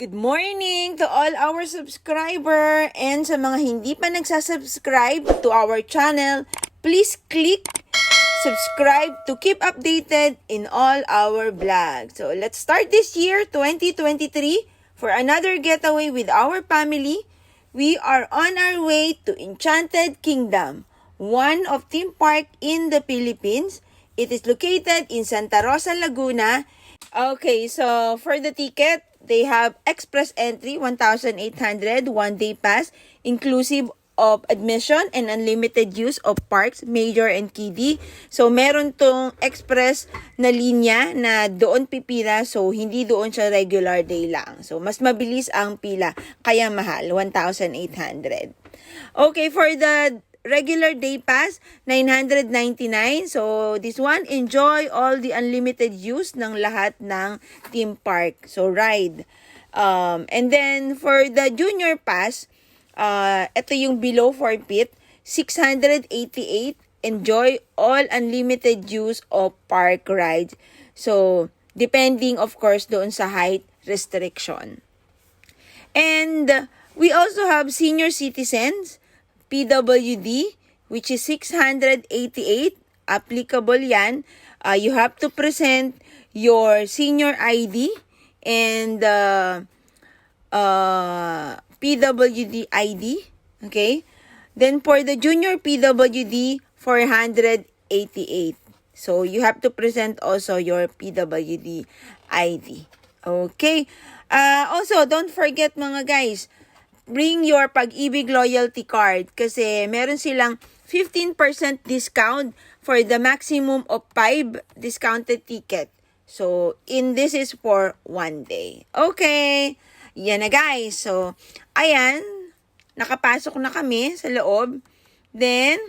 Good morning to all our subscriber and sa mga hindi pa nagsasubscribe to our channel, please click subscribe to keep updated in all our vlogs. So let's start this year 2023 for another getaway with our family. We are on our way to Enchanted Kingdom, one of theme park in the Philippines. It is located in Santa Rosa, Laguna. Okay, so for the ticket, they have express entry, 1,800, one-day pass, inclusive of admission and unlimited use of parks, major and kiddie. So, meron tong express na linya na doon pipila. So, hindi doon siya regular day lang. So, mas mabilis ang pila. Kaya mahal, 1,800. Okay, for the regular day pass, 999. So, this one, enjoy all the unlimited use ng lahat ng theme park. So, ride. And then, for the junior pass, ito yung below 4 feet, 688. Enjoy all unlimited use of park rides. So, depending, of course, doon sa height restriction. And, we also have senior citizens, PWD, which is 688, applicable yan. You have to present your senior ID and PWD ID, okay? Then for the junior PWD, 488. So you have to present also your PWD ID, okay? Also, don't forget mga guys, bring your Pag-ibig loyalty card kasi meron silang 15% discount for the maximum of 5 discounted ticket. So, this is for 1 day. Okay. Yan na guys. So, ayan. Nakapasok na kami sa loob. Then,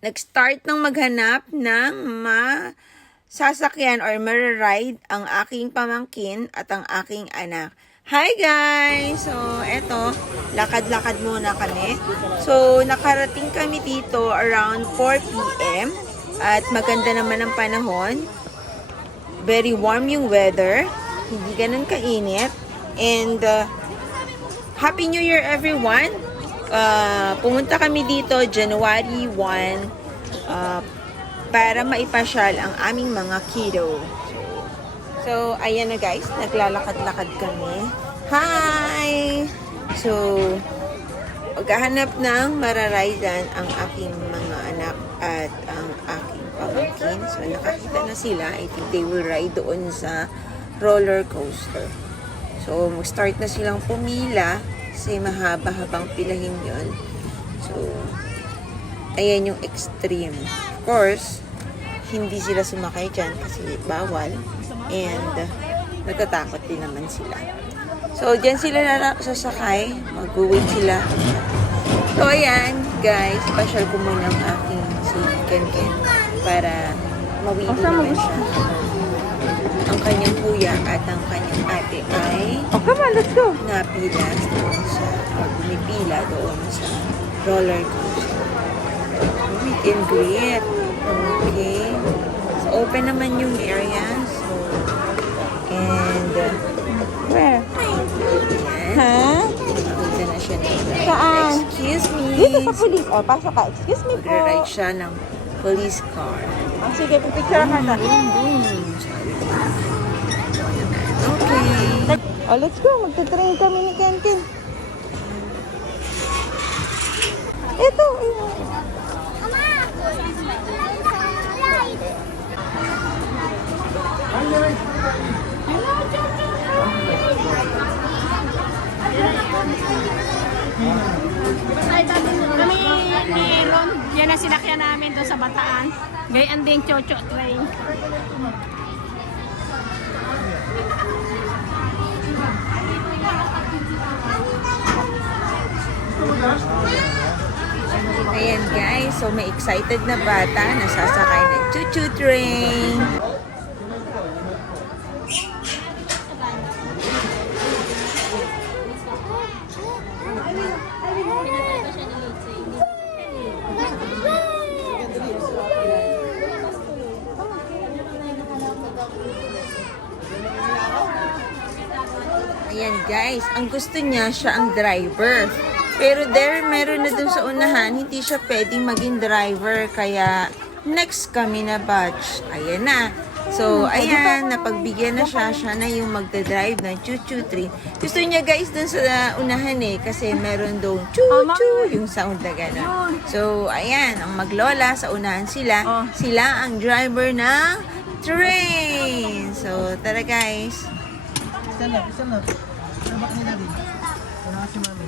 nag-start ng maghanap ng sasakyan or mararide ang aking pamangkin at ang aking anak. Hi guys! So, eto, lakad-lakad muna kami. So, nakarating kami dito around 4 p.m. At maganda naman ang panahon. Very warm yung weather. Hindi ganun kainit. And, Happy New Year everyone! Pumunta kami dito January 1 para maipasyal ang aming mga kiddo. So, ayan na guys, naglalakad-lakad kami. Hi! So, maghahanap ng mararidan ang aking mga anak at ang aking pamangkin. So, nakakita na sila. I think they will ride doon sa roller coaster. So, mag-start na silang pumila kasi mahaba-habang pilahin yon. So, ayan yung extreme. Of course, hindi sila sumakay dyan kasi bawal. And, natatakot din naman sila. So, dyan sila sasakay. Mag-wait sila. So, ayan, guys. Pasyal ko muna ang aking si Ken para mawili naman siya. Ang kanyang kuya at ang kanyang ate ay let's go. napila doon sa, or bumipila doon sa roller coaster. Meet and greet. Okay. So, open naman yung area. So, and, Where? ayan. Huh? Punta na siya ng ride. Saan? Excuse me. Dito sa police. O, pasok ka. Excuse me po. Magre-ride siya ng police car. Sige, pipicture ka na. Okay. Oh, let's go. Magta-train kami ni Ken. Ito. Kami ni Aaron, yan ang sinakyan namin doon sa Bataan. Gayaan din Chocho train. Ayan guys, so may excited na bata na sasakay ng choo-choo train. Ayan guys, ang gusto niya, siya ang driver. Pero meron na dun sa unahan, hindi siya pwedeng maging driver. Kaya, next kami na batch. Ayan na. So, ayan, napagbigyan na siya. Siya na yung magdadrive ng choo-choo train. Gusto niya guys dun sa unahan eh. Kasi meron doon choo-choo yung sound na gano'n. So, ayan, ang maglola, sa unahan sila. Sila ang driver ng train. So, tara guys. Isa lang. Sabak nila din. Wala kasi mami.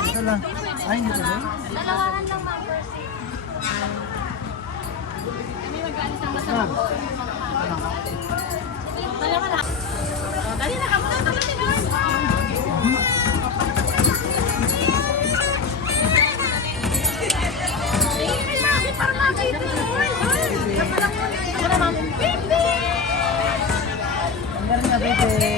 Isa lang. Ay, hindi ko ba? Dalawahan lang members. Kami mag-aalis ng basta. Dalawa lang. Dali na ka muna. Meron na, bebe.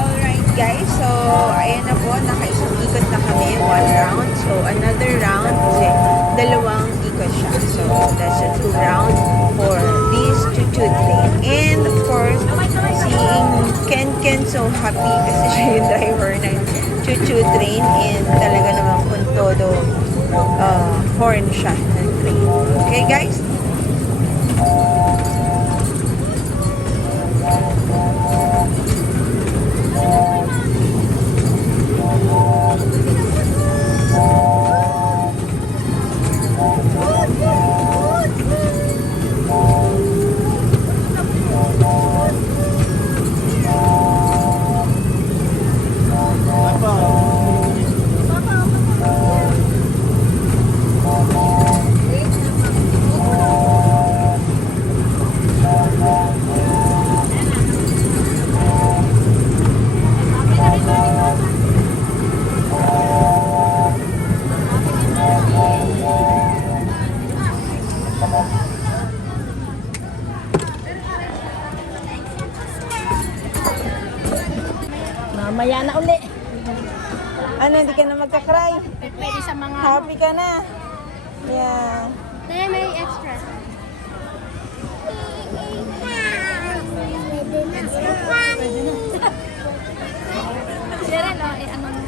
Alright guys, so ayan na po, nakaisang ikot na kami, 1 round. So another round, kasi dalawang ikot siya. So that's a 2 round for this choo-choo train. And of course, seeing Ken so happy kasi siya yung driver ng choo-choo train. And talaga naman kung todo horn siya ng train. Okay guys? Mamaya na uli. Ano, hindi ka na magka-cry? Pwede sa mga... Happy ka na? Yeah. Kaya may extra. Sira no, ano na.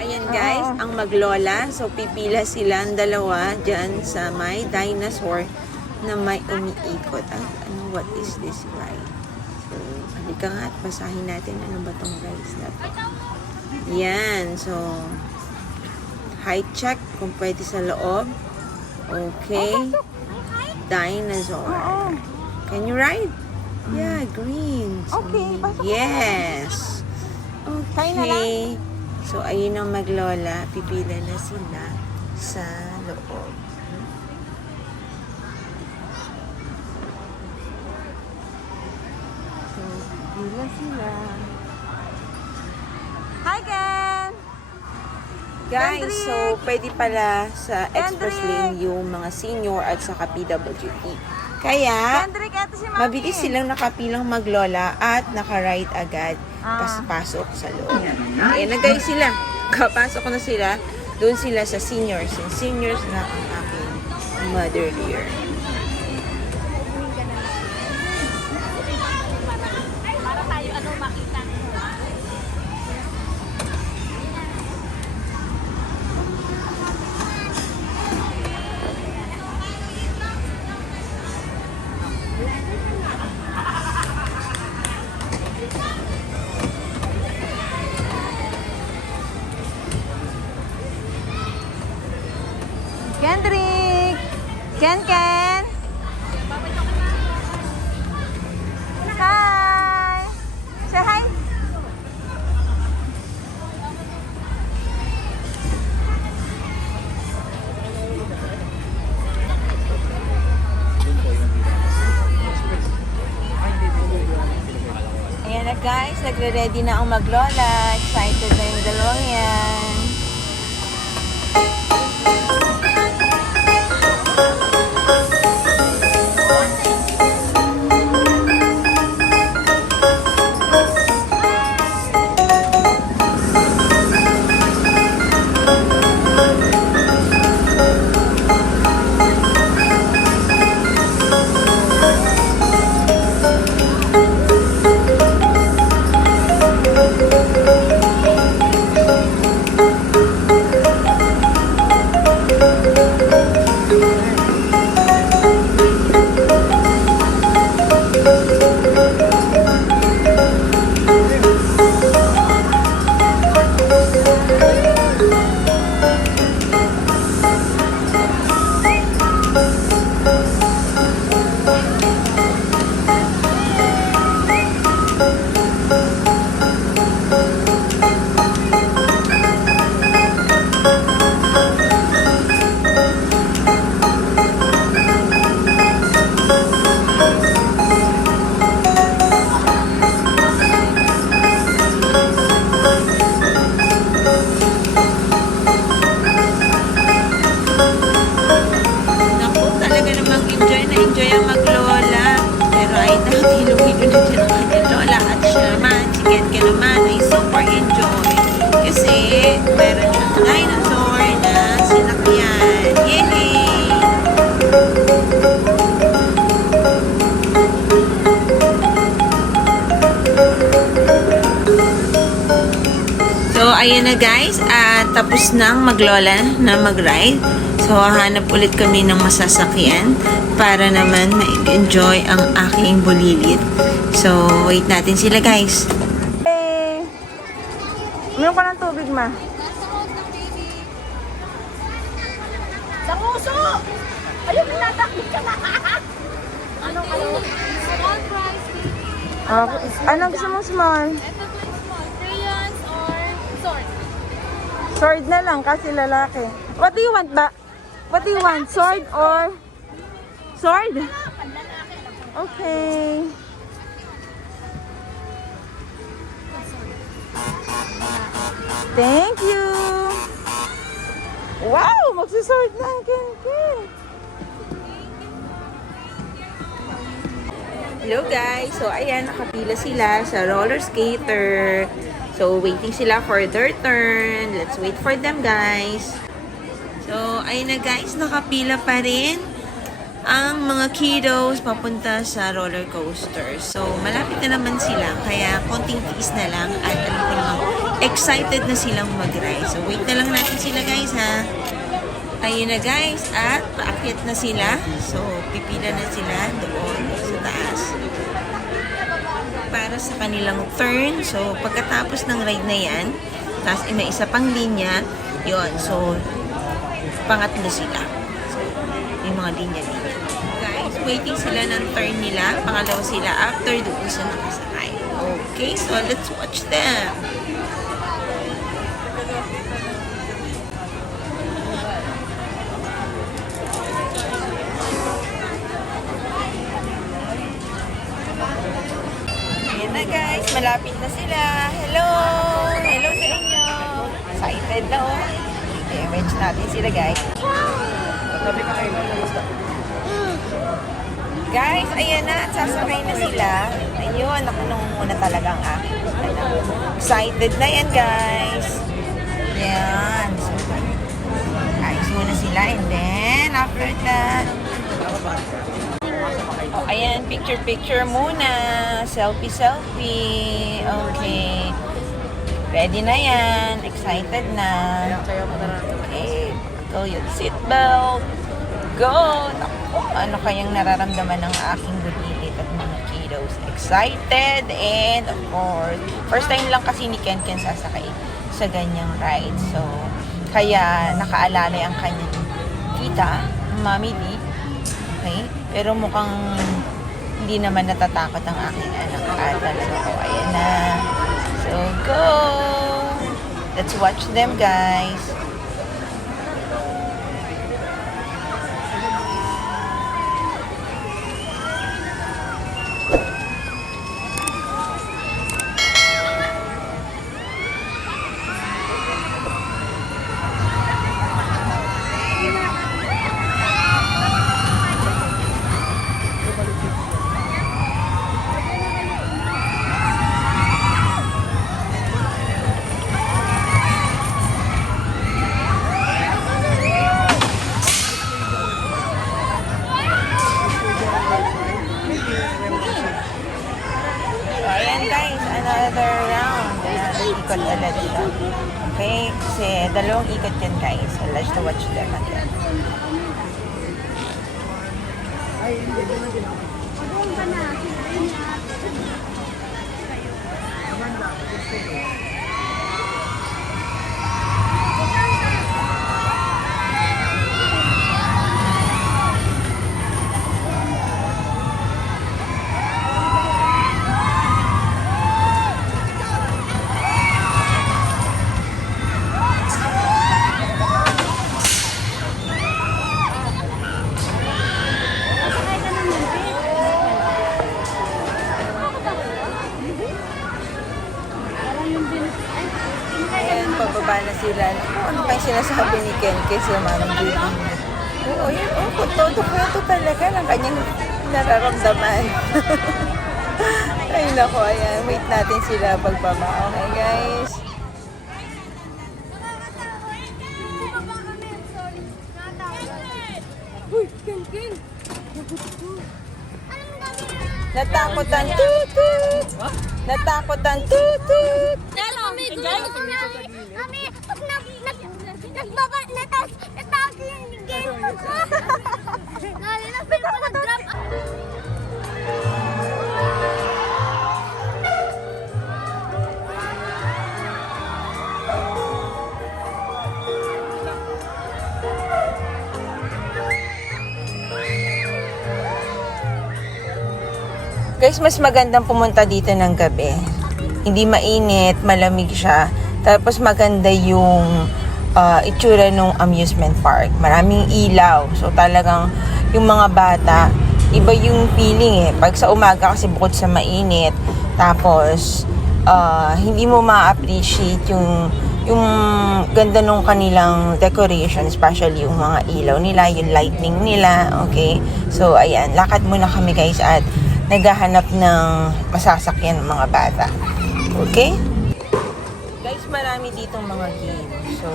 Ayan guys, ang maglola. So, pipila silang dalawa dyan sa may dinosaur na may umiikot. Ay, ano, what is this ride? So, halika nga at basahin natin ano ba tong rides na to. Yan, so, height check kung pwede sa loob. Okay. Dinosaur. Can you ride? Yeah, green. So, Okay, pasok. yes. Kain na lang. Okay. So, ayun ang maglola. Pipila na sila sa loob. So, pipila sila. Hi, Ken! Guys, Kendrick! so, pwede pala sa express Kendrick! lane yung mga senior at saka PWD. Kaya, Kendrick, eto si Mami. mabilis silang nakapilang maglola at nakaride agad pasok sa loob. Ayan na guys sila. Kapasok na sila. doon sila sa seniors. And seniors na ang aking mother dear. Para tayo makita. Kendrick! Ken! Hi! Say hi! Ayan na guys, nagre-ready na ang maglola. Excited na yung dalawang yan. Naku, talaga namang enjoy ang maglola. Pero ay nahilo-hilo na siya ng kanyang lola. At siya naman, si Ken naman ay super enjoy. Kasi meron siyang dinosaur na sinakyan. Yay! So, ayun na guys. At tapos nang maglola na mag-ride. So, hahanap ulit kami ng masasakyan para naman ma-enjoy ang aking bulilit. So, wait natin sila guys. Hey! Uminom ka ng tubig, ma. Sa nguso! Ayun, natakot ka na! Ano? Small price, baby. Anong gusto mong small? Ito po yung small. Crayons or sword. Sword na lang kasi lalaki. What do you want ba? What do you want? Sword or... Sword? Okay. Thank you. Wow! Magsisword na ang Ken. Hello guys! So ayan, nakapila sila sa roller skater. So waiting sila for their turn. Let's wait for them guys. So ayun na guys, nakapila pa rin ang mga kiddos papunta sa roller coaster. So malapit na naman sila, kaya konting tiis na lang at alam ko naman, excited na silang mag-ride. So wait na lang natin sila guys ha. Ayun na guys, at paakyat na sila. So pipila na sila doon sa taas para sa kanilang turn. So pagkatapos ng ride na yan, tapos may isa pang linya, yun. So pangatlo sila. So yung mga linya-linya. Guys, waiting sila ng turn nila. Pangalawa sila after doon sa nakasakay. Okay, so let's watch them. Ayan na guys, malapit na sila. Hello! Hello sa inyo! Excited na oh. Okay, watch natin sila guys. Guys, ayan na, sasakay na sila. Ayun, nakunong muna talaga ang aking excited na yan guys. Yan. So, sila. And then, after that, oh, ayan, picture muna. Selfie. Okay. Ready na yan. Excited na. Okay. Go yung seatbelt. Go! Naku, ano kayang nararamdaman ng aking gulilit at mga kiddos? Excited and of course, first time lang kasi ni Ken sasakay sa ganyang ride. So, kaya nakaalalay ang kanyang tita, Mami D. Okay? Pero mukhang hindi naman natatakot ang aking anak ata. So, ayan na. So, go! Let's watch them, guys. Ayan guys, another round. Ikot ulit ito. Okay? Kasi dalawang ikot yan guys. So let's watch them again. Ayan, pababa na sila. Ano pa yung sinasabi ni Ken sa Mami Baby? Oo, yun. Oo, todo talaga ng kanyang nararamdaman. Ay, nako, ayan. Wait natin sila pagbaba. Okay, guys? Natakotan tutut! Natakotan tutut! Kami, pag nagbaba, natawag yung game mo. Lalo na pag nag-drop. Guys, mas magandang pumunta dito ng gabi. Hindi mainit, malamig siya. Tapos maganda yung itsura ng amusement park. Maraming ilaw. So talagang yung mga bata, iba yung feeling eh. Pag sa umaga kasi bukod sa mainit, tapos hindi mo ma-appreciate yung ganda nung kanilang decoration, especially yung mga ilaw nila, yung lightning nila. Okay? So ayan, lakad muna kami guys at naghahanap ng masasakyan ng mga bata. Okay? Guys, marami ditong mga games. So,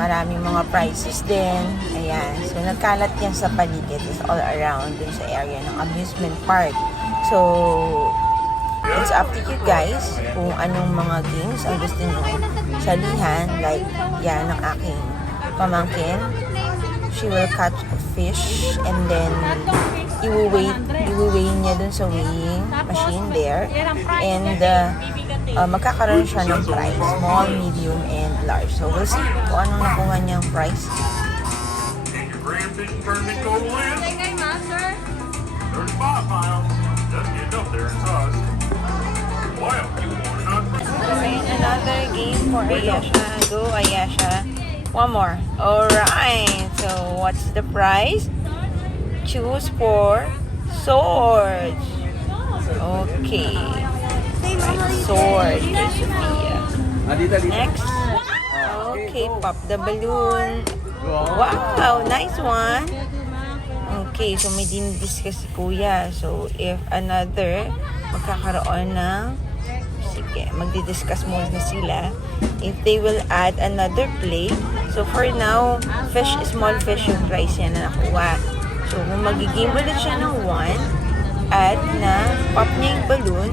maraming mga prizes din. Ayan. So, nagkalat yan sa paligid. It's all around dun sa area ng amusement park. So, it's up to you guys kung anong mga games ang gusto nyo salihan. Like, yan ang aking pamangkin. She will catch a fish and then i-weigh niya dun sa weighing machine there. And magkakaroon siya ng price. Small, medium, and large. So, we'll see kung anong nakuha niyang price. And your Grand Fishing Tournament total is Kay Master. 35 miles. Doesn't get up there in size. Well, you won Another game for Ayasha. Go, Ayasha. One more. Alright. So, what's the prize? Choose for swords. Okay. Sword kay Sophia. Next. Okay, pop the balloon. Wow, nice one. Okay, so may dinidiscuss si Kuya. So, if another magkakaroon ng sige, magdi-discuss muna sila if they will add another play. So for now, small fish yung price niya na nakuha. So kung magigame ulit siya ng 1 at na pop niya yung balloon,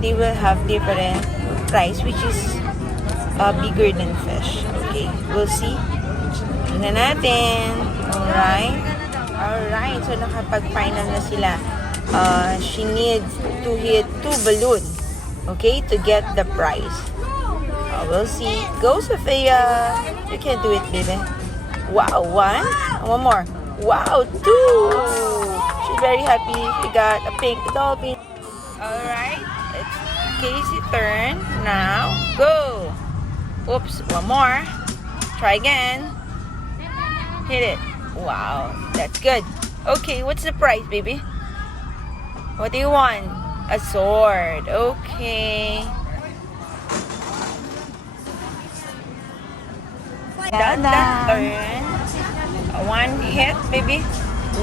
they will have different price which is bigger than fish. Okay, we'll see. Tingnan natin. Alright, so nakapag-final na sila. She needs to hit 2 balloon, okay, to get the prize. We'll see. Go, Sophia. You can do it, baby. Wow, 1. One more. Wow, 2. She's very happy. She got a pink dolphin. Alright, it's Casey's turn. Now, go. Oops, one more. Try again. Hit it. Wow, that's good. Okay, what's the price, baby? What do you want? A sword. Okay. That turn. 1 hit, baby.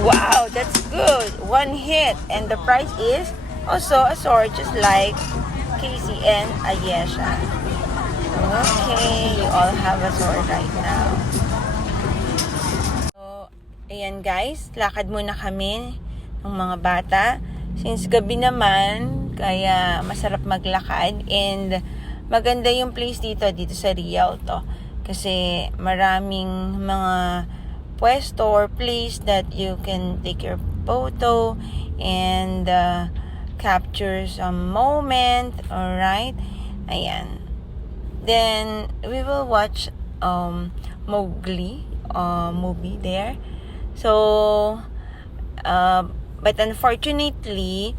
Wow, that's good. 1 hit. And the price is also a sword, just like Casey and Ayesha. Okay, you all have a sword right now. So, ayan guys, lakad muna kami ng mga bata. Since gabi naman, kaya masarap maglakad. And maganda yung place dito sa Riau to. Kasi maraming mga pwesto or place that you can take your photo and capture some moment. Alright? Ayan. Then, we will watch Mowgli movie there. So, but unfortunately,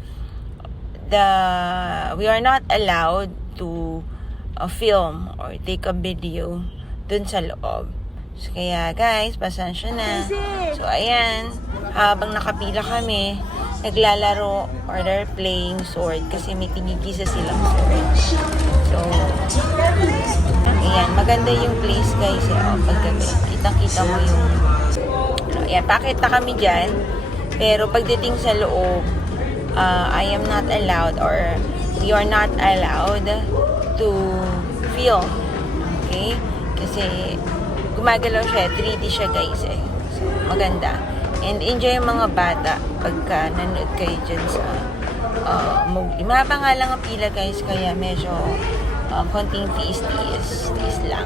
we are not allowed to film or take a video dun sa loob. So, kaya guys, pasensya na. So, ayan, habang nakapila kami, naglalaro or they're playing sword kasi may tinigisa silang sword. So, ayan, maganda yung place guys. Paggabi, kitang-kita mo yung ayan, pakita kami dyan. Pero pagdating sa loob, I am not allowed or we are not allowed to film. Okay? Kasi gumagalaw siya, 3D siya guys eh. So, maganda. And enjoy yung mga bata pagka nanood kayo dyan sa Mowgli. Mahaba nga lang ang pila guys, kaya medyo konting tiis lang.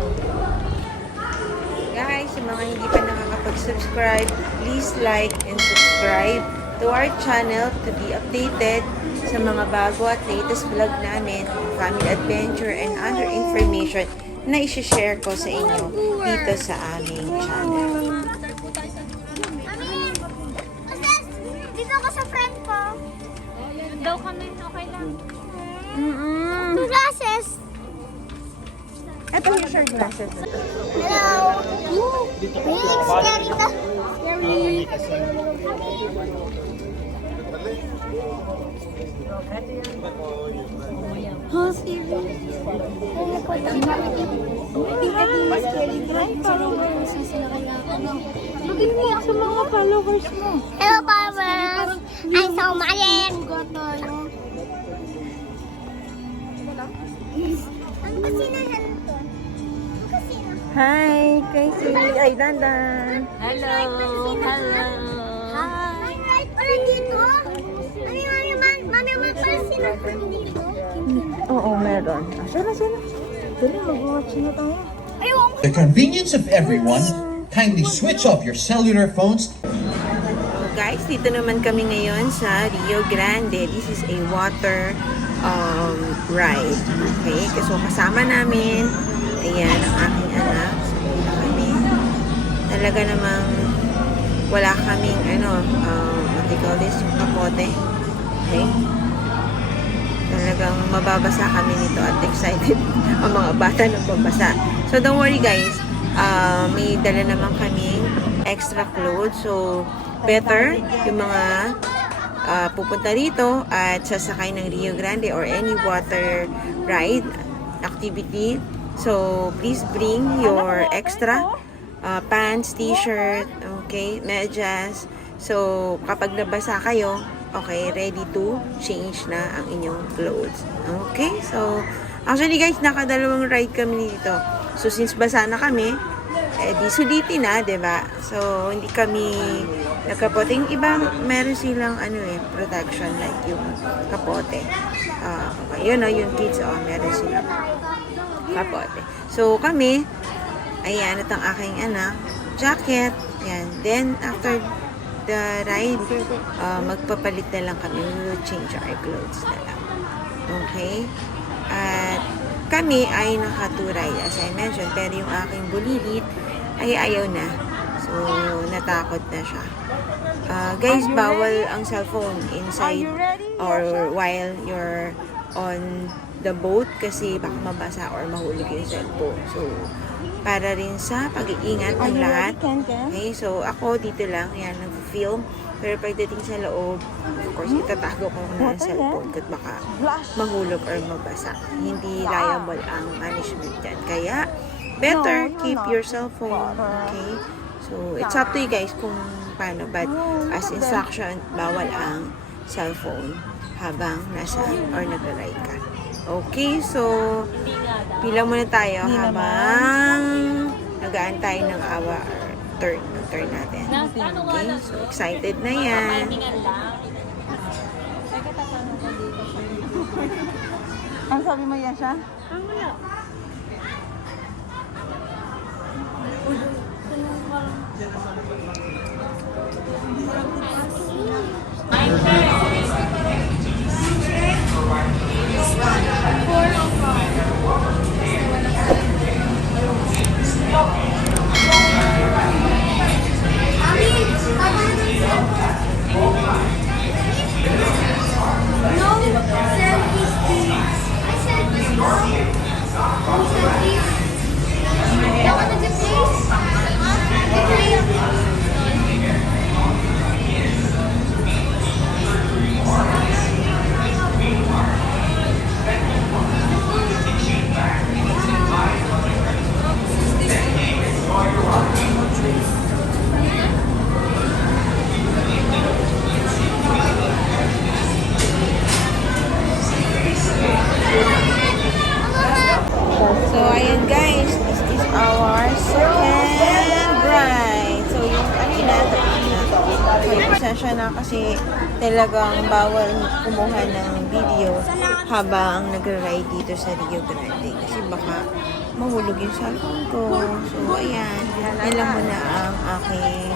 Guys, yung mga hindi pa nakakapag-subscribe, please like and subscribe to our channel to be updated sa mga bago at latest vlog namin, family adventure and other information na isi-share ko sa inyo dito sa aming channel. Dito ako sa friend ko. Daw kami, okay lang. Two glasses. Ito yung shirt glasses. Hello. Scary to. Sa mga followers mo. Hello, Barbara. I'm so maliit. Ang kasinahan to. Ang kasinahan. Hi, Casey. Ay, Dandan. Hello. Hi. Pala dito. Mami, pala sinahan dito. Oo, meron. Sila. Dali, mag-watch na tayo. Ayun. The convenience of everyone, kindly switch off your cellular phones. Guys, dito naman kami ngayon sa Rio Grande. This is a water ride. Okay? So, kasama namin, ayan, ang aking anak. So, dito kami. Talaga namang wala kaming, what they call this, yung kapote. Okay? Talagang mababasa kami nito at excited ang mga bata na babasa. So, don't worry guys. May dala naman kaming extra clothes. So, better yung mga pupunta rito at sasakay ng Rio Grande or any water ride activity. So, please bring your extra pants, t-shirt, okay, medyas. So, kapag nabasa kayo, okay, ready to change na ang inyong clothes. Okay, so, Actually guys, nakadalawang ride kami dito. So since basa na kami, di sulitin na, 'di ba? So hindi kami nagkapote. Yung iba, meron silang protection like yung kapote. Yun yung kids, meron silang kapote. So kami, ayan, at ang aking anak, jacket, yan. Then after the ride, magpapalit na lang kami. We will change our clothes na lang. Okay? At kami ay naka-2 ride, as I mentioned, pero yung aking bulilit ay ayaw na. So, natakot na siya. Guys, bawal ang cellphone inside or while you're on the boat kasi baka mabasa or mahulog yung cellphone. So, para rin sa pag-iingat ng lahat. Okay, so ako dito lang, yan, nag-film. Pero pagdating sa loob, of course, itatago ko na ang cellphone kasi baka mahulog or mabasa. Hindi liable ang management dyan. Kaya, better keep your cellphone. Okay? So, it's up to you guys kung paano. But, as instruction, bawal ang cellphone habang nasa or nag-ride ka. Okay, so, pila muna tayo habang nag-aantay ng our turn natin. Okay, so excited na yan. Ang sabi mo yan siya? So, ayan guys, this is our second ride. So, yung kanina, may pasensya na kasi talagang bawal kumuha ng video habang nag-ride dito sa Rio Grande. Kasi baka mahulog yung cellphone ko. So, ayan, nila muna ang aking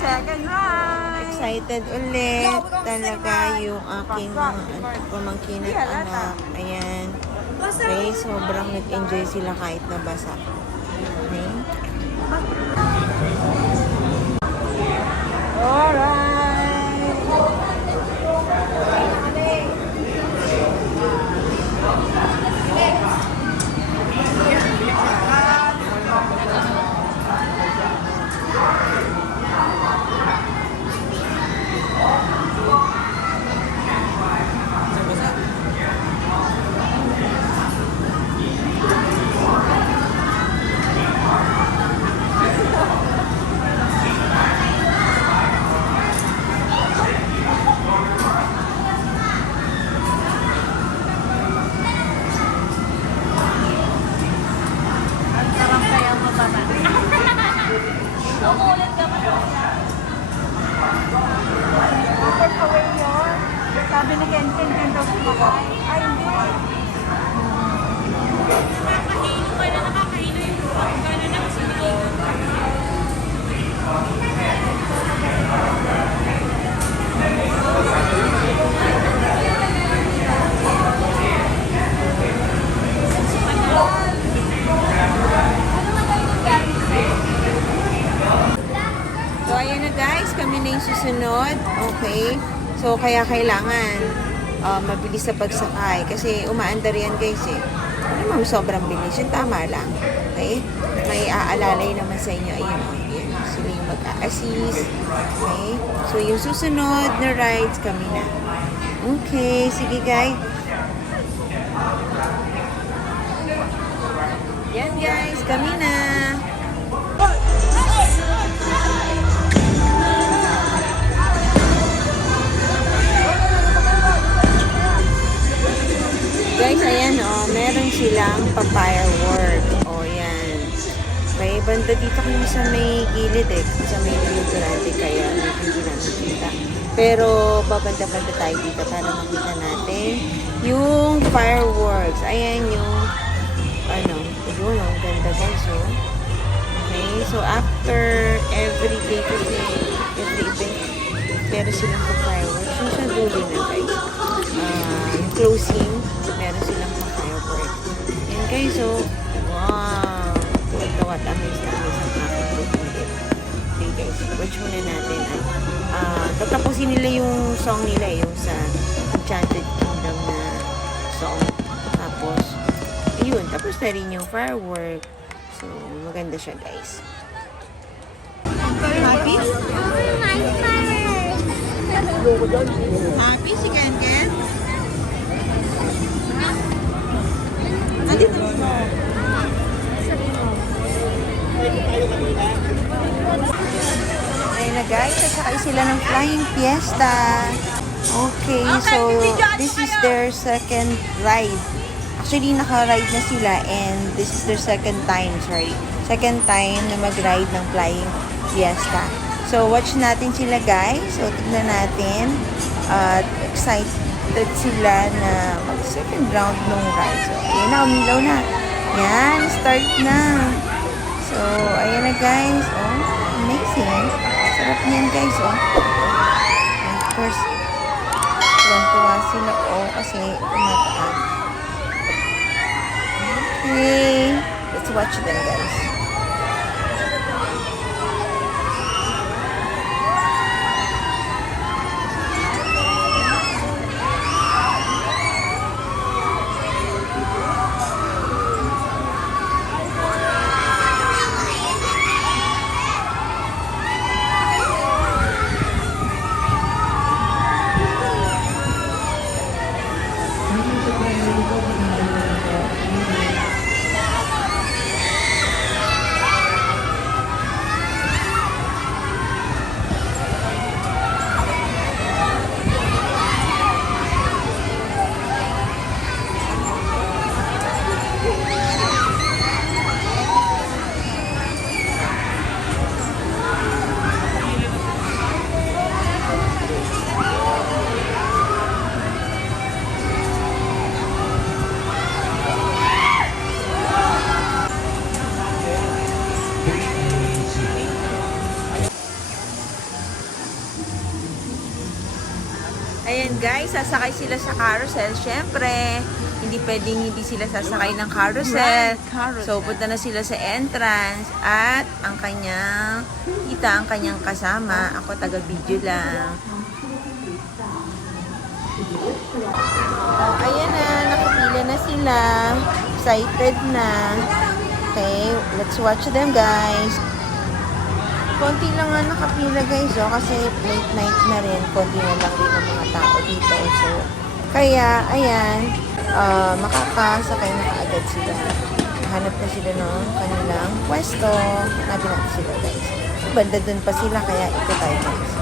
Second ride! excited ulit talaga yung aking mga pamangkin at anak. Ayan. Okay, sobrang nag-enjoy sila kahit nabasa. Okay? Sabi ni Ken daw sumakay. Ay, hindi. So, ayan na guys, kami na yung susunod. Okay. So, kaya kailangan mabilis sa pagsakay. Kasi umaandar yan guys eh. Ano ma'am, sobrang bilis. Yung tama lang. Okay? May aalalay naman sa inyo. Ayun. Ayun. Sila yung mag-a-assist. Okay? So, yung susunod na rides, kami na. Okay. Sige guys. Yan guys, kami na. Guys, ayan meron magpa-firework. O, yan. May banda dito kami sa may gilid eh. Sa may liligurante kaya hindi namin kita. Pero babanda-banda tayo dito para makita natin yung fireworks. Ayan yung yun, ang ganda guys, oh. Okay, so after every day kasi, every event, meron silang fireworks. Yung sa dulo na guys, yung closing, meron silang fireworks. Yan guys, so, wow! Tuwad-tuwad, amazed ang aking bukid. Okay guys, watch muna natin. Tatapusin nila yung song nila, yung sa Enchanted Kingdom na song. Tapos na rin yung firework. So, maganda siya guys. Happy? My fireworks. Happy si Ken Ken? Andito mo. Ayun na guys, sasakay sila ng Flying Fiesta. Okay, so this is their second ride. Actually, naka-ride na sila and this is their second time na mag-ride ng Flying Fiesta. So, watch natin sila guys. So, tignan natin. Excited sila na mag-second round ng ride. So, ayan na, umilaw na. Yan, start na. So, ayan na guys. Oh, amazing. Sarap niyan guys, oh. And of course, tuwan-tuwa sila, oh, kasi tumataan. Okay, let's watch them guys. Ayan guys, sasakay sila sa carousel. Siyempre, hindi pwedeng hindi sila sasakay ng carousel. So, punta na sila sa entrance at ang kanyang kasama. Ako taga-video lang. Ayan na, nakapila na sila. Excited na. Okay, let's watch them guys. Konti lang nga nakapila guys, oh, kasi late night na rin. Konti na lang rin ang mga tao dito. So, kaya, ayan, makakasakay na kaagad sila. Hanap na sila ng kanilang pwesto. Hanapin natin sila guys. Banda dun pa sila, kaya ikot tayo guys.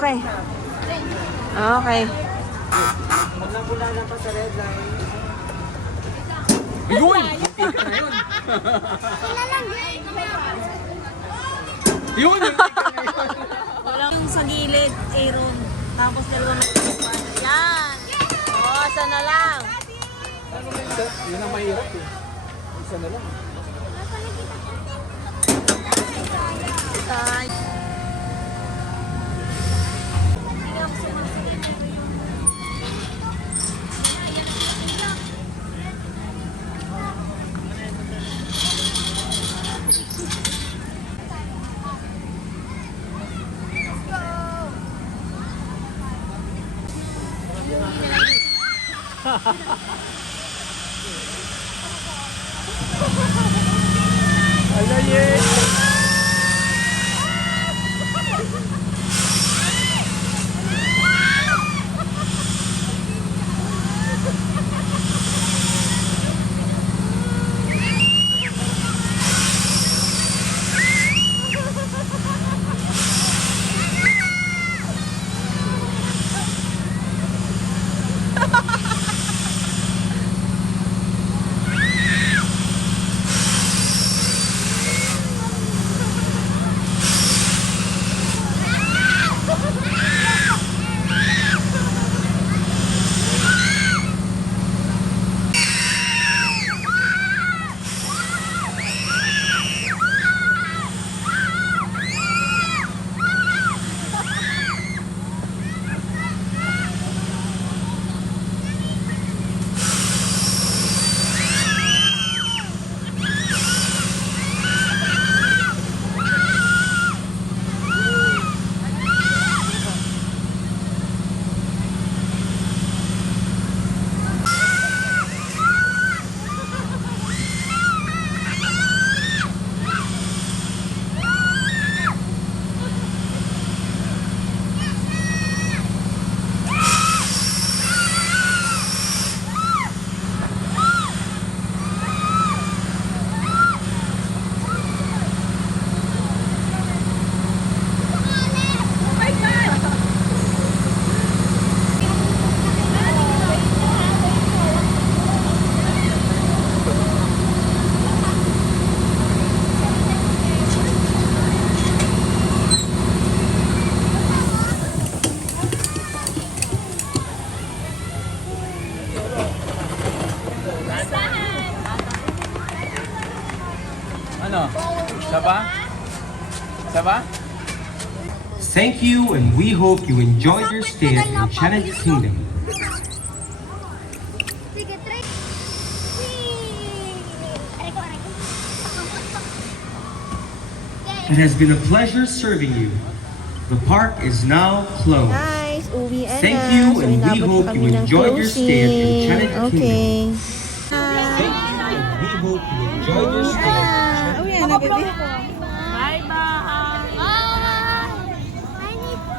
Okay. Okay. Yun! Yun! Walang yung sa gilid, Aaron. Tapos dalawa may yan. Oo, isa na lang. Yun ang mahirap eh. Isa na lang. Tay. Ano? Saba? Saba? Thank you, and we hope you enjoyed your stay at Enchanted Kingdom. Sige, try. It has been a pleasure serving you. The park is now closed. Guys, uwi na. Thank you, So, and we inabot hope kami you ng enjoyed your stay at closing. Enchanted Kingdom. Okay. Thank you, and we hope you enjoyed your stay at Enchanted Uwi na, baby. I need to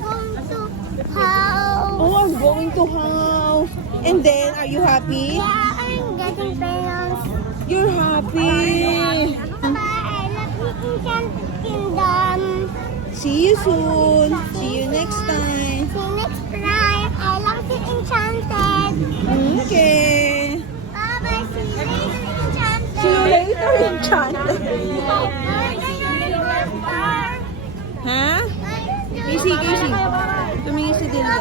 go to house. Oh, I'm going to house. And then, are you happy? Yeah, I'm getting pears. You're happy. Bye. I love you, Enchanted Kingdom. See you soon. See you next time. See you next time. I love you, Enchanted. Okay. Bye-bye. See you later, Enchanted. See you later, Enchanted. Ha? Casey, Casey. Tumingin si Dilda.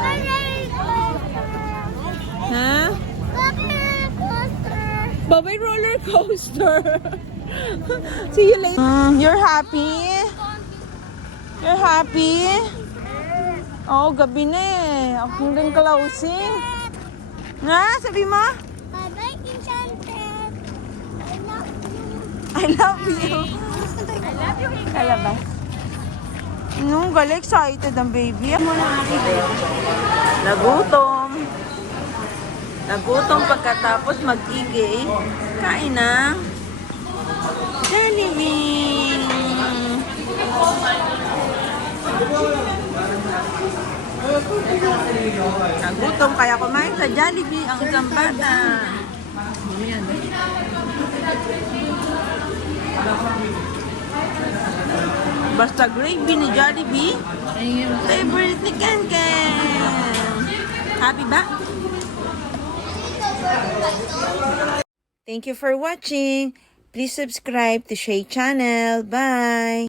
Ha? Bye-bye roller coaster. See you later. You're happy? You're happy? Oh, gabi na eh. Ako din closing. Na, sabi mo? Bye-bye, Enchanted. I love you. Kalabas. Nung gali excited ang baby. Nagutom. Nagutom pagkatapos mag-igay. Kain na. Jollibee. Nagutom kaya kumain sa Jollibee ang isang bata. Basta gravy ni Jollibee. Favorite ni Ken Ken. Happy ba? Thank you for watching. Please subscribe to Shay Channel. Bye!